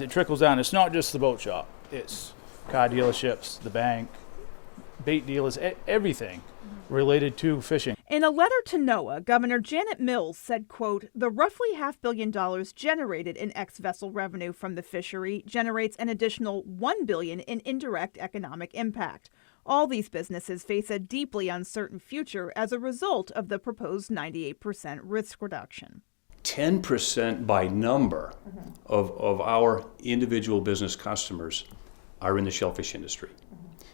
It trickles down. It's not just the boat shop. It's car dealerships, the bank, bait dealers, everything related to fishing. In a letter to NOAA, Governor Janet Mills said, quote, "The roughly $500 million generated in ex-vessel revenue from the fishery generates an additional $1 billion in indirect economic impact. All these businesses face a deeply uncertain future as a result of the proposed 98% risk reduction." 10% by number of our individual business customers are in the shellfish industry.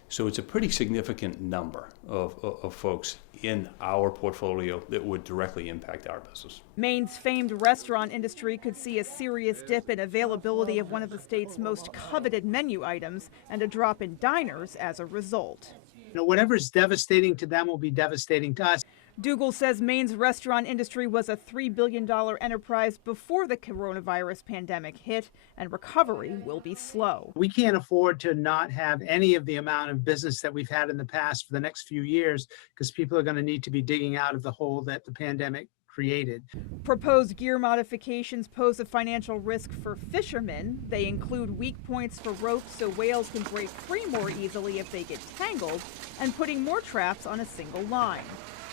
So it's a pretty significant number of folks in our portfolio that would directly impact our business. Maine's famed restaurant industry could see a serious dip in availability of one of the state's most coveted menu items and a drop in diners as a result. Whatever's devastating to them will be devastating to us. Dougal says Maine's restaurant industry was a $3 billion enterprise before the coronavirus pandemic hit, and recovery will be slow. We can't afford to not have any of the amount of business that we've had in the past for the next few years, because people are going to need to be digging out of the hole that the pandemic created. Proposed gear modifications pose a financial risk for fishermen. They include weak points for ropes so whales can break free more easily if they get tangled, and putting more traps on a single line.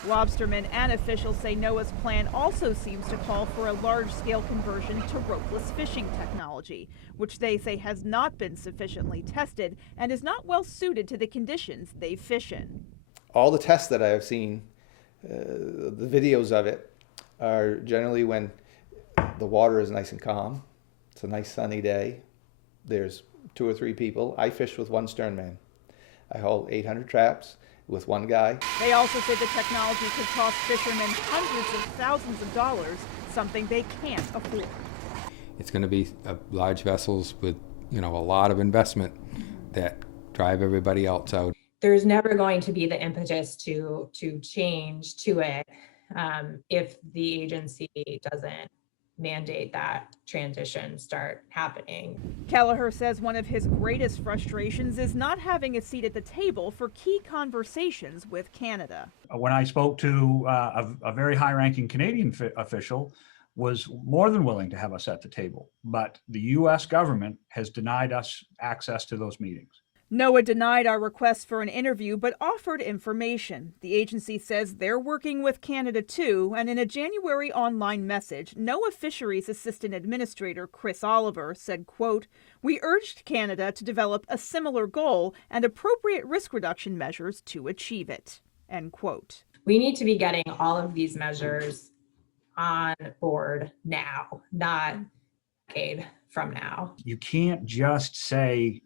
Lobstermen and officials say NOAA's plan also seems to call for a large-scale conversion to ropeless fishing technology, which they say has not been sufficiently tested and is not well suited to the conditions they fish in. All the tests that I have seen, the videos of it, are generally when the water is nice and calm. It's a nice sunny day. There's 2 or 3 people. I fish with one stern man. I hold 800 traps with one guy. They also say the technology could cost fishermen hundreds of thousands of dollars, something they can't afford. It's going to be large vessels with, a lot of investment that drive everybody else out. There's never going to be the impetus to change to it if the agency doesn't mandate that transition start happening. Kelleher says one of his greatest frustrations is not having a seat at the table for key conversations with Canada. When I spoke to a very high-ranking Canadian official, was more than willing to have us at the table, but the U.S. government has denied us access to those meetings. NOAA denied our request for an interview, but offered information. The agency says they're working with Canada too, and in a January online message, NOAA Fisheries Assistant Administrator Chris Oliver said, quote, "We urged Canada to develop a similar goal and appropriate risk reduction measures to achieve it," end quote. We need to be getting all of these measures on board now, not a decade from now. You can't just say,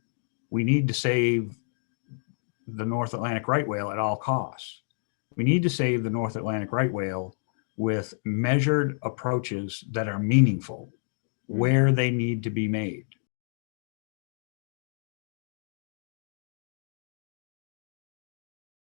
we need to save the North Atlantic right whale at all costs. We need to save the North Atlantic right whale with measured approaches that are meaningful where they need to be made.